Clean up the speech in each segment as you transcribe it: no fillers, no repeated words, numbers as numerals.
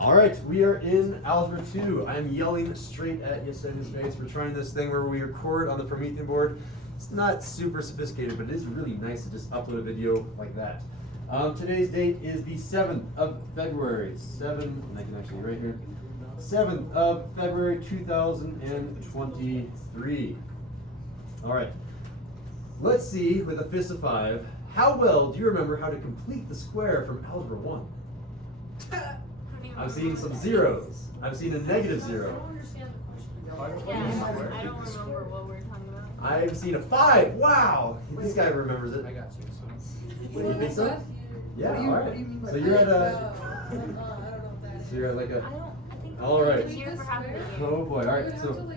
All right, we are in Algebra 2. I'm yelling straight at Yesenia's face. We're trying this thing where we record on the Promethean board. It's not super sophisticated, but it is really nice to just upload a video like that. Today's date is the 7th of February. And I can actually right here. 7th of February 2023. All right, let's see with a fist of 5. How well do you remember how to complete the square from Algebra 1? I've seen some zeros. I've seen a negative 0. I don't understand the question. Yeah, I don't remember what we're talking about. I've seen a 5. Wow, this guy remembers it. I got you. You think so? Yeah. All right. So you're at a. So you're at like a. I think All right. we're here for half the game. Oh boy. All right. So.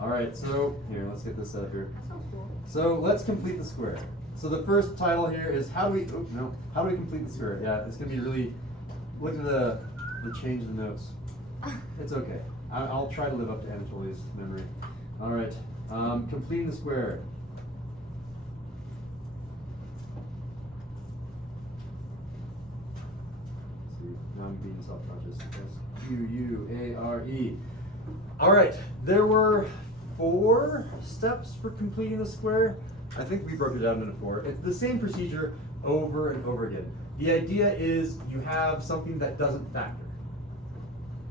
All right. So here, let's get this set up here. That's so cool. So let's complete the square. So the first title here is how do we complete the square? Yeah, it's gonna be really. Look at the change in the notes. It's okay. I'll try to live up to Anatoly's memory. All right. Completing the square. Let's see, now I'm being self-conscious. S-Q-U-A-R-E. All right. There were 4 steps for completing the square. I think we broke it down into 4. It's the same procedure over and over again. The idea is you have something that doesn't factor.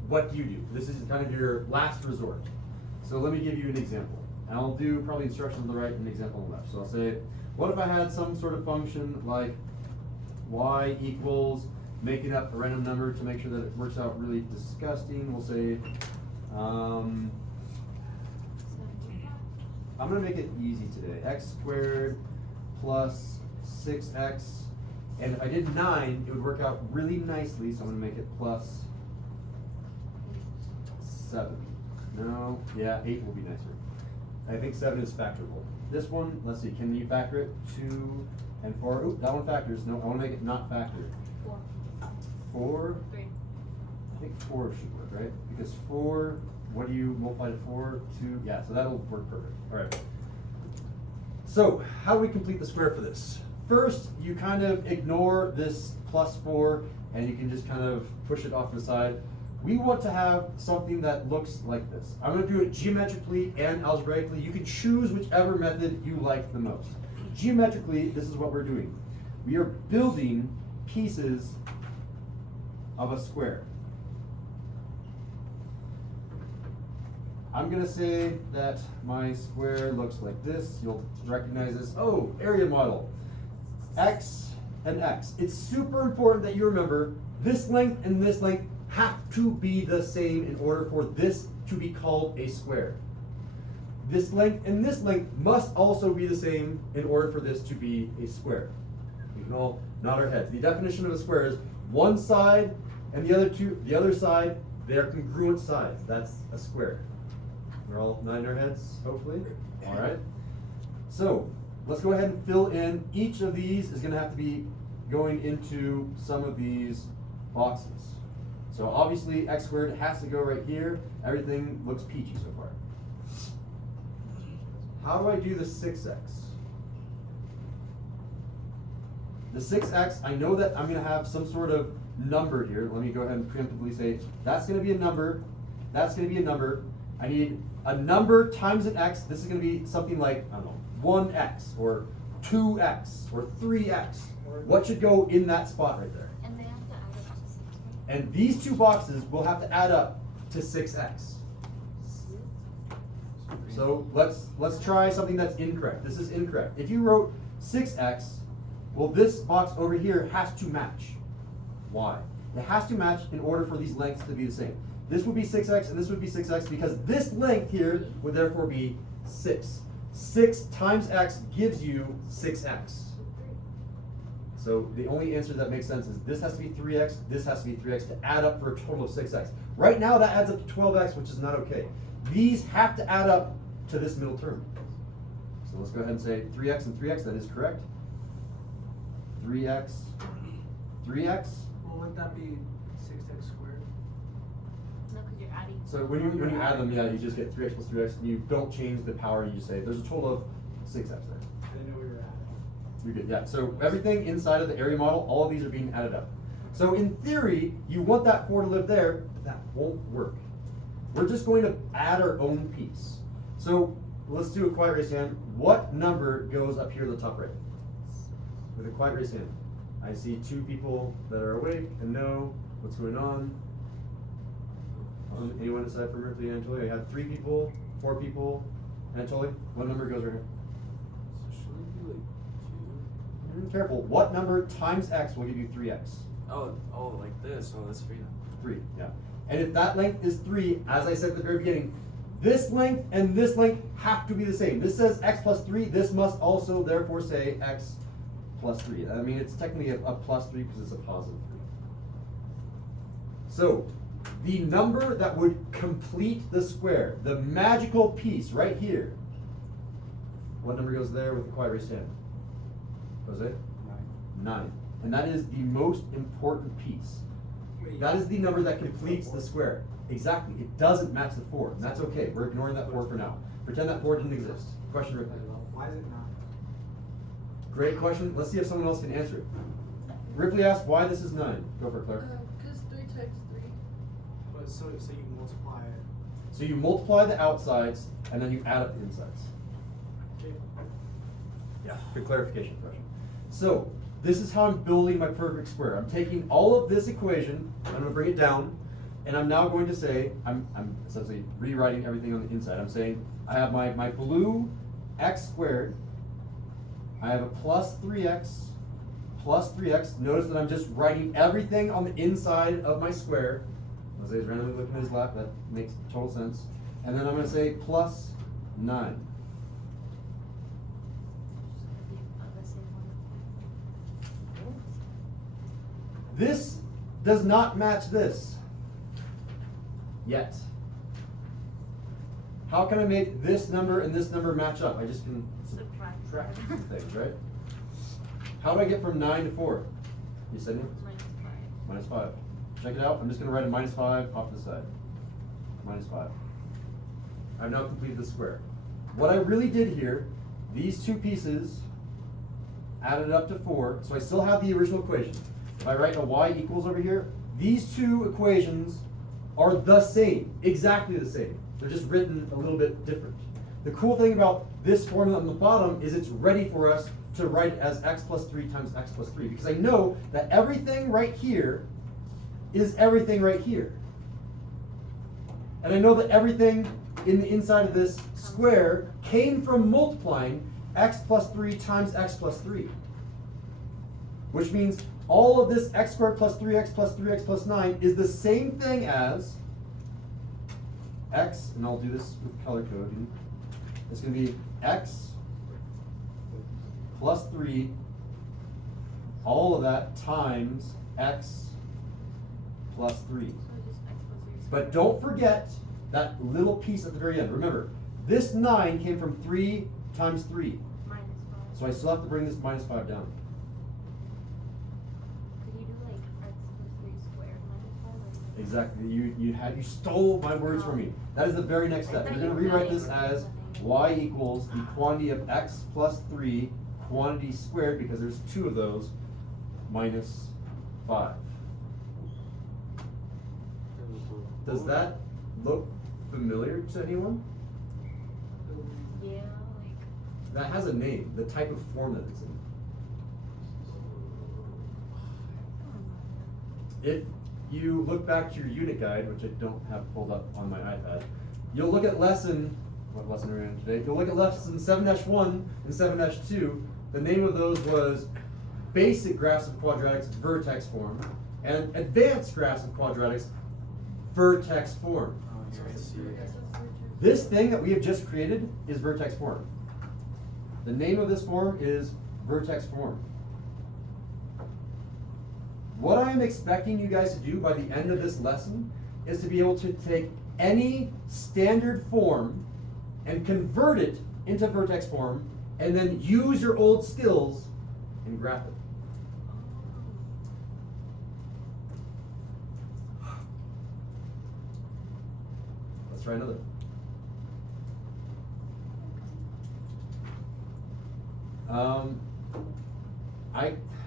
What do you do? This is kind of your last resort. So let me give you an example. And I'll do probably instructions on the right and an example on the left. So I'll say, what if I had some sort of function like y equals making up a random number to make sure that it works out really disgusting. We'll say, I'm going to make it easy today. X squared plus 6x. And if I did 9, it would work out really nicely. So I'm going to make it plus 7. No, yeah, 8 will be nicer. I think 7 is factorable. This one, let's see, can you factor it? 2 and 4. Oop, that one factors. No, I want to make it not factored. 4. 4? 3. I think 4 should work, right? Because 4, what do you multiply to 4? 2, yeah, so that'll work perfect. All right. So, how do we complete the square for this? First, you kind of ignore this plus 4, and you can just kind of push it off to the side. We want to have something that looks like this. I'm going to do it geometrically and algebraically. You can choose whichever method you like the most. Geometrically, this is what we're doing. We are building pieces of a square. I'm going to say that my square looks like this. You'll recognize this. Oh, area model. X and X. It's super important that you remember this length and this length have to be the same in order for this to be called a square. This length and this length must also be the same in order for this to be a square. We can all nod our heads. The definition of a square is one side and the other side, they are congruent sides. That's a square. We're all nodding our heads, hopefully. All right. So let's go ahead and fill in. Each of these is going to have to be going into some of these boxes. So obviously x squared has to go right here. Everything looks peachy so far. How do I do the 6x? The 6x, I know that I'm going to have some sort of number here. Let me go ahead and preemptively say that's going to be a number. That's going to be a number. I need a number times an x. This is going to be something like, I don't know, 1x or 2x or 3x. What should go in that spot right there? And they have to add up to 6, right? And these two boxes will have to add up to 6x. So let's try something that's incorrect. This is incorrect. If you wrote 6x, well, this box over here has to match. Why? It has to match in order for these lengths to be the same. This would be 6x and this would be 6x because this length here would therefore be 6. 6 times x gives you 6x. So the only answer that makes sense is this has to be 3x, this has to be 3x to add up for a total of 6x. Right now that adds up to 12x, which is not okay. These have to add up to this middle term. So let's go ahead and say 3x and 3x, that is correct. 3x, 3x. Well, wouldn't that be 6x squared? No, because you're adding. So when you add them, yeah, you just get 3x plus 3x, and you don't change the power, you just say there's a total of 6x there. I didn't know we were adding. You're good, yeah. So everything inside of the area model, all of these are being added up. So in theory, you want that 4 to live there, but that won't work. We're just going to add our own piece. So let's do a quiet raise hand. What number goes up here at the top right? With a quiet raise hand. I see 2 people that are awake and know what's going on. Anyone aside from Ripley and Anatoly? I had 3 people, 4 people. Anatoly, what number goes right here? So should it be like 2? Careful. What number times x will give you 3x? Oh, like this. Oh, that's 3 then. 3, yeah. And if that length is 3, as I said at the very beginning, this length and this length have to be the same. This says x plus 3. This must also therefore say x plus 3. I mean, it's technically a plus 3 because it's a positive 3. So, the number that would complete the square, the magical piece right here, what number goes there with the quiet raised hand? What was it? 9. And that is the most important piece. Wait, That is the number that completes the square. Exactly. It doesn't match the 4. And that's okay. We're ignoring that 4 for now. Pretend that 4 didn't exist. Question, Ripley. Why is it not? Great question. Let's see if someone else can answer it. Ripley asked why this is 9. Go for it, Claire. Because 3 times 3. But so you multiply it. So you multiply the outsides and then you add up the insides. Okay. Yeah. Good clarification question. So this is how I'm building my perfect square. I'm taking all of this equation, I'm going to bring it down, and I'm now going to say, I'm essentially rewriting everything on the inside. I'm saying I have my blue x squared, I have a plus 3x, plus 3x. Notice that I'm just writing everything on the inside of my square. Jose's randomly looking at his lap, that makes total sense. And then I'm going to say plus 9. This does not match this yet. How can I make this number and this number match up? I just can subtract some things, right? How do I get from 9 to 4? You said it? Minus 5. Check it out. I'm just going to write a minus 5 off to the side. Minus 5. I've now completed the square. What I really did here, these 2 pieces added up to 4, so I still have the original equation. If I write a y equals over here, these 2 equations are the same, exactly the same. They're just written a little bit different. The cool thing about this formula on the bottom is it's ready for us to write as x plus 3 times x plus 3, because I know that everything right here is everything right here. And I know that everything in the inside of this square came from multiplying x plus 3 times x plus 3. Which means all of this x squared plus 3x plus 3x plus 9 is the same thing as x, and I'll do this with color coding. It's going to be x plus 3, all of that times x plus 3. But don't forget that little piece at the very end. Remember, this 9 came from 3 times 3. Minus 5. So I still have to bring this minus 5 down. Could you do like x plus 3 squared minus 5? Exactly. You stole my words from me. That is the very next step. You're going to rewrite this as y equals the quantity of x plus 3 quantity squared, because there's 2 of those, minus 5. Does that look familiar to anyone? Yeah, like. That has a name, the type of form that it's in. If you look back to your unit guide, which I don't have pulled up on my iPad, you'll look at what lesson are we in today? You'll look at lesson 7-1 and 7-2. The name of those was Basic Graphs of Quadratics Vertex Form, and Advanced Graphs of Quadratics Vertex Form. Oh, here I see it. This thing that we have just created is vertex form. The name of this form is vertex form. What I am expecting you guys to do by the end of this lesson is to be able to take any standard form and convert it into vertex form, and then use your old skills and graph it. Let's try another.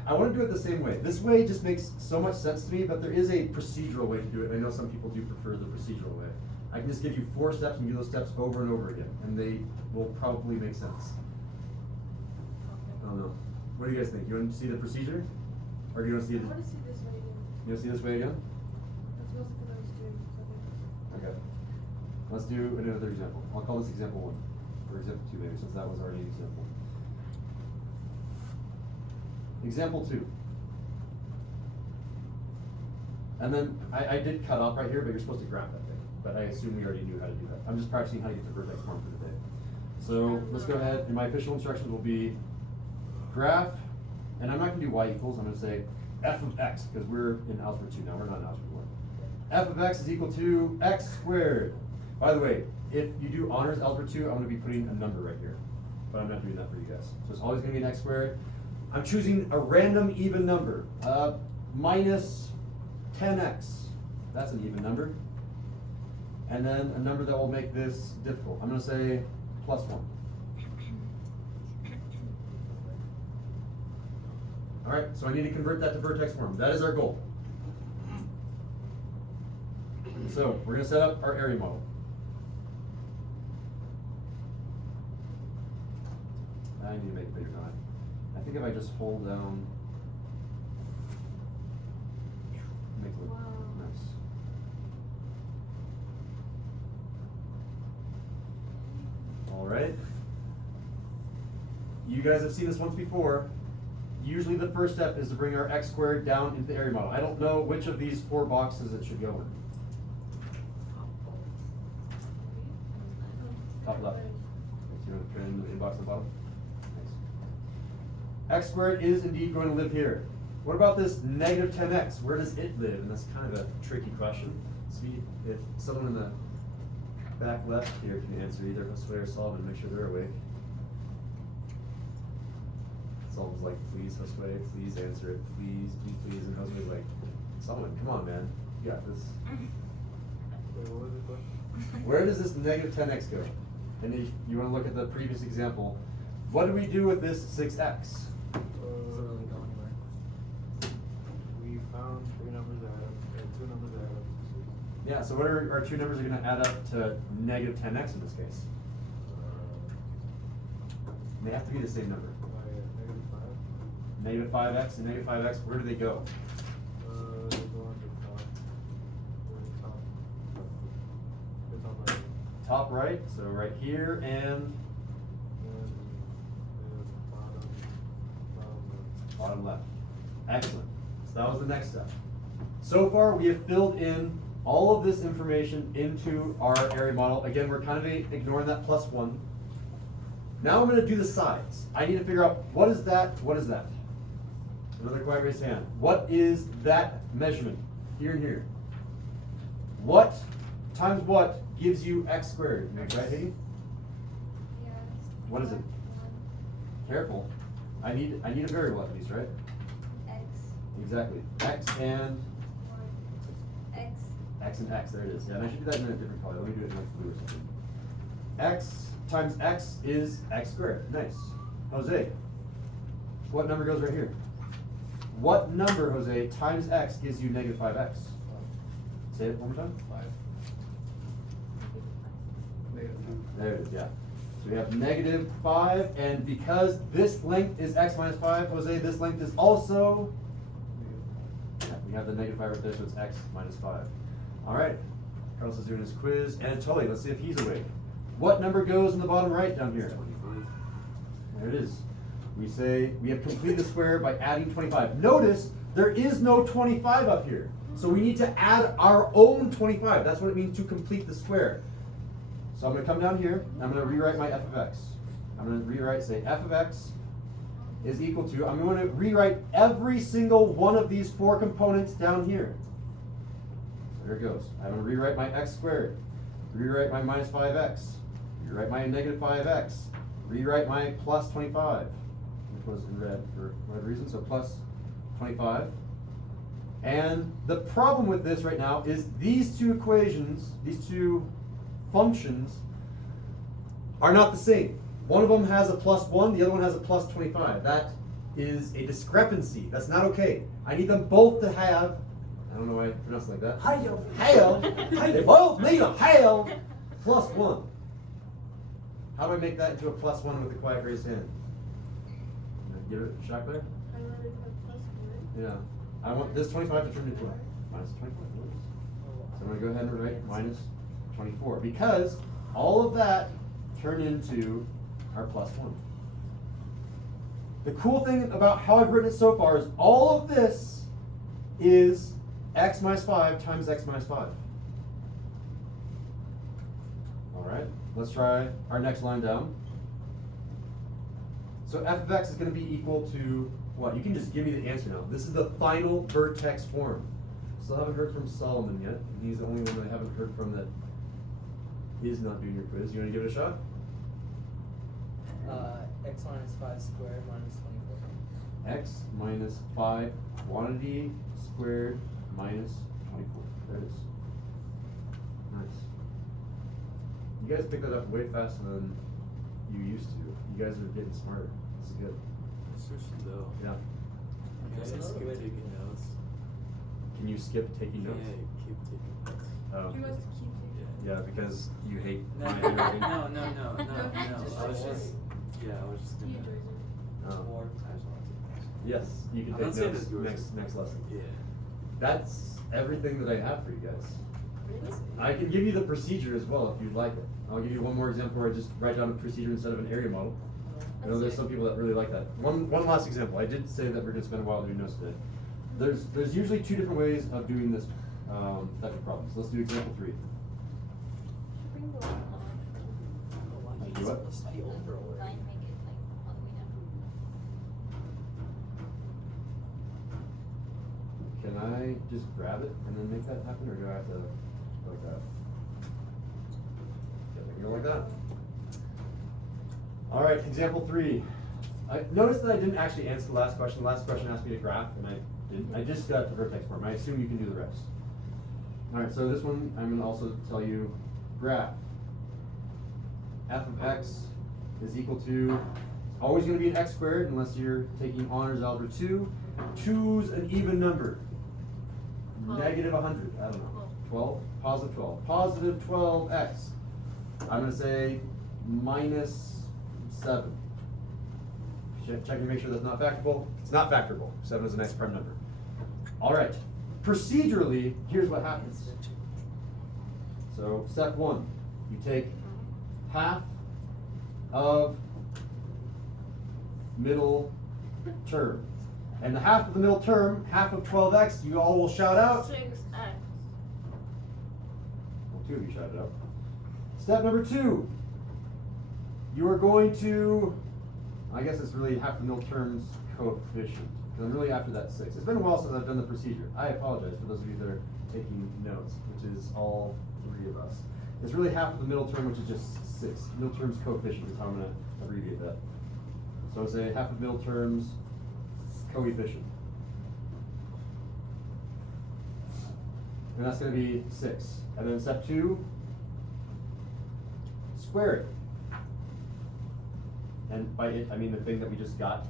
I want to do it the same way. This way just makes so much sense to me, but there is a procedural way to do it, and I know some people do prefer the procedural way. I can just give you 4 steps and do those steps over and over again, and they will probably make sense. I don't know. What do you guys think? You want to see the procedure? Or do you want to see I it? want to see this way again. You want to see this way again? That's what I was doing. Okay. Let's do another example. I'll call this example 1, or example 2 maybe, since that was already an example. Example 2. And then I did cut off right here, but you're supposed to graph that thing. But I assume we already knew how to do that. I'm just practicing how to get the vertex form for the day. So let's go ahead, and my official instructions will be graph, and I'm not going to do y equals, I'm going to say f of x, because we're in algebra 2 now, we're not in algebra 1. F of x is equal to x squared. By the way, if you do honors algebra 2, I'm going to be putting a number right here. But I'm not doing that for you guys. So it's always going to be an x squared. I'm choosing a random even number, minus 10x. That's an even number. And then a number that will make this difficult. I'm going to say plus 1. All right, so I need to convert that to vertex form. That is our goal. So we're going to set up our area model. I need to make it bigger, don't I? I think if I just hold down, make it look nice. All right. You guys have seen this once before. Usually the first step is to bring our x squared down into the area model. I don't know which of these 4 boxes it should go in. Top left. You want to turn in the inbox at the bottom? Nice. X squared is indeed going to live here. What about this negative 10x? Where does it live? And that's kind of a tricky question. See if someone in the back left here can answer either Josue or Solomon, make sure they're awake. Solomon's like, please, Josue, please answer it, please, please, please. And Josue's like, Solomon, come on, man, you got this. Wait, what was the question? Where does this negative 10x go? And if you want to look at the previous example, what do we do with this 6x? Doesn't really go anywhere. We found 3 numbers that add up, 2 numbers that add up to 6. Yeah, so what are our 2 numbers are going to add up to negative 10x in this case? They have to be the same number. Negative 5. Negative 5x and negative 5x, where do they go? They go on the top. Top. It's on right. Top right, so right here and And bottom left. bottom left. Excellent. So that was the next step. So far we have filled in all of this information into our area model. Again, we're kind of ignoring that plus 1. Now I'm going to do the sides. I need to figure out what is that, what is that? Another quiet raised hand. What is that measurement? Here and here. What times what gives you x squared? Right, Haiti? Yeah. What is it? Careful. I need a variable at least, right? X. Exactly. X and 1. X. x and x. There it is. Yeah, and I should do that in a different color. Let me do it in like blue or something. X times x is x squared. Nice. Jose, what number goes right here? What number, Jose, times x gives you negative 5x? Say it one more time. 5. Negative 2. There it is, yeah. So we have negative 5, and because this length is x minus 5, Jose, this length is also, yeah, we have the negative 5 right there, so it's x minus 5. All right, Carlos is doing his quiz. Anatoly, let's see if he's awake. What number goes in the bottom right down here? 25. There it is. We say we have completed the square by adding 25. Notice there is no 25 up here. So we need to add our own 25. That's what it means to complete the square. So I'm going to come down here, and I'm going to rewrite my f of x. I'm going to rewrite, say f of x is equal to, I'm going to rewrite every single one of these 4 components down here. So there it goes. I'm going to rewrite my x squared, rewrite my minus 5x, rewrite my negative 5x, rewrite my plus 25, which was in red for whatever reason, so plus 25. And the problem with this right now is these 2 equations, these 2 functions are not the same. One of them has a plus 1, the other one has a plus 25. That is a discrepancy. That's not okay. I need them both to have, I don't know why I pronounce it like that. Have. They both need to have plus 1. How do I make that into a plus 1 with a quiet raised hand? Give it a shot there? I wanted to have plus 1. Yeah. I want this 25 to turn into a minus 25. So I'm going to go ahead and write minus 24 because all of that turned into our plus 1. The cool thing about how I've written it so far is all of this is x minus 5 times x minus 5. All right, let's try our next line down. So f of x is going to be equal to what? You can just give me the answer now. This is the final vertex form. Still haven't heard from Solomon yet. He's the only one that I haven't heard from that is not doing your quiz. You want to give it a shot? X minus 5 squared minus 24. X minus 5 quantity squared minus 24. There it is. Nice. You guys picked that up way faster than you used to. You guys are getting smarter. This is good. Especially though. Yeah. Can I just skip taking notes? Can you skip taking notes? Yeah, keep taking notes. Oh. You guys keep taking. Yeah, because you hate No, my handwriting. no. I was just He gonna. enjoys it. Oh. Or I just wanted to. Yes, you can I'm take not saying notes it's yours. next lesson. Yeah. That's everything that I have for you guys. Really? I can give you the procedure as well if you'd like it. I'll give you one more example where I just write down a procedure instead of an area model. I know there's some people that really like that. One last example. I did say that we're going to spend a while doing notes today. There's usually 2 different ways of doing this type of problems. Let's do example 3. Bring the line on. Do what? Line make it like all the way down. Can I just grab it and then make that happen, or do I have to go like that? Yeah, I can go like that. All right, example 3. Notice that I didn't actually answer the last question. The last question asked me to graph, and I didn't. I just got the vertex form. I assume you can do the rest. All right, so this one I'm going to also tell you graph. F of x is equal to, it's always going to be an x squared unless you're taking honors algebra 2. 2's an even number. Negative 100, I don't know. 12, positive 12. Positive 12x. I'm going to say minus 7. Check to make sure that's not factorable. It's not factorable. 7 is a nice prime number. All right. Procedurally, here's what happens. So step 1, you take half of middle term. And the half of the middle term, half of 12x, you all will shout out. 6x. Well, 2 of you shouted out. Step number 2, you are going to, I guess it's really half the middle term's coefficient. Because I'm really after that 6. It's been a while since I've done the procedure. I apologize for those of you that are taking notes, which is all 3 of us. It's really half of the middle term, which is just 6. Middle term's coefficient is how I'm going to abbreviate that. So I'll say half of middle term's coefficient. And that's going to be 6. And then step 2, square it. And by it, I mean the thing that we just got.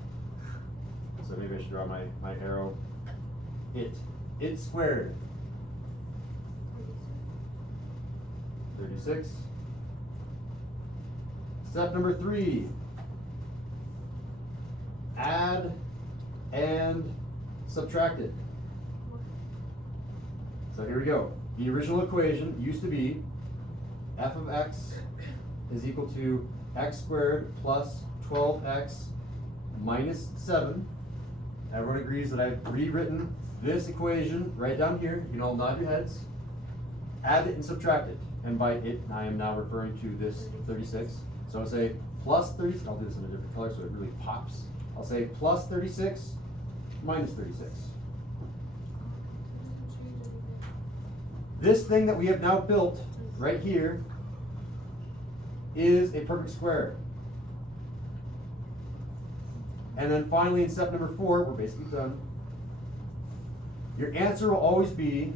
So maybe I should draw my arrow. It squared. 36. Step number 3, add and subtract it. So here we go. The original equation used to be f of x is equal to x squared plus 12x minus 7. Everyone agrees that I've rewritten this equation right down here. You can all nod your heads. Add it and subtract it. And by it, I am now referring to this 36. So I'll say plus 36. I'll do this in a different color so it really pops. I'll say plus 36 minus 36. This thing that we have now built right here is a perfect square. And then finally in step number 4, we're basically done. Your answer will always be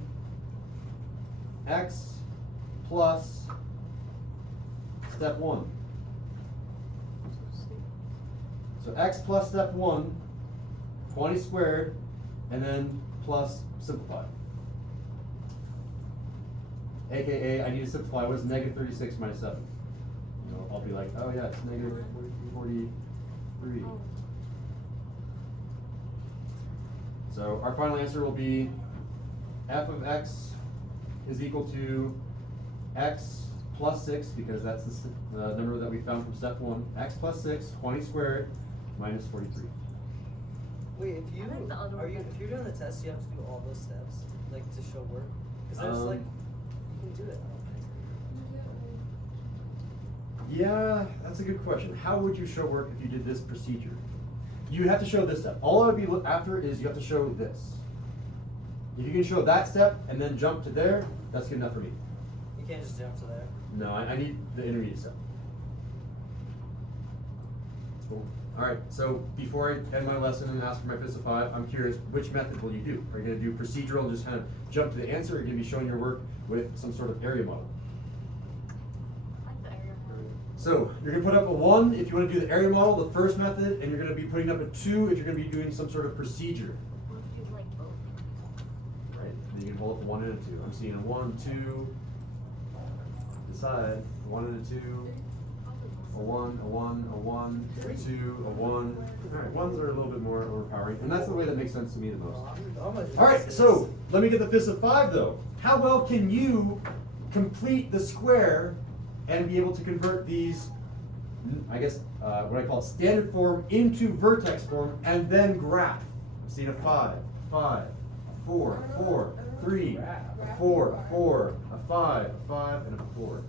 x plus step 1. So x plus step 1 20 squared, and then plus simplify. AKA, I need to simplify. What is negative 36 minus 7? You know, I'll be like, oh yeah, it's negative 43. Oh. So our final answer will be f of x is equal to x plus 6, because that's the number that we found from step 1. X plus 6, 20 squared, minus 43. Wait, if you I like the other are one you better. if you're doing the test, you have to do all those steps like to show work. Because there's like you can do it. Yeah, that's a good question. How would you show work if you did this procedure? You'd have to show this step. All I would be after is you have to show this. If you can show that step and then jump to there, that's good enough for me. You can't just jump to there. No, I need the intermediate step. Cool. All right, so before I end my lesson and ask for my fist of 5, I'm curious, which method will you do? Are you going to do procedural and just kind of jump to the answer, or are you going to be showing your work with some sort of area model? I like the area model. So you're going to put up a 1 if you want to do the area model, the first method, and you're going to be putting up a 2 if you're going to be doing some sort of procedure. What if you like both? Right? Then you can pull up a 1 and a 2. I'm seeing a 1, 2. Decide. A 1 and a 2. A 1, a 1, a 1, a 2, a 1. Alright, 1s are a little bit more overpowering, and that's the way that makes sense to me the most. Alright, so let me get the fist of 5 though. How well can you complete the square and be able to convert these, I guess, what I call standard form into vertex form and then graph? I'm seeing a 5, 5, a 4, 4, 3, a 4, a 4, a 5, a 5, and a 4.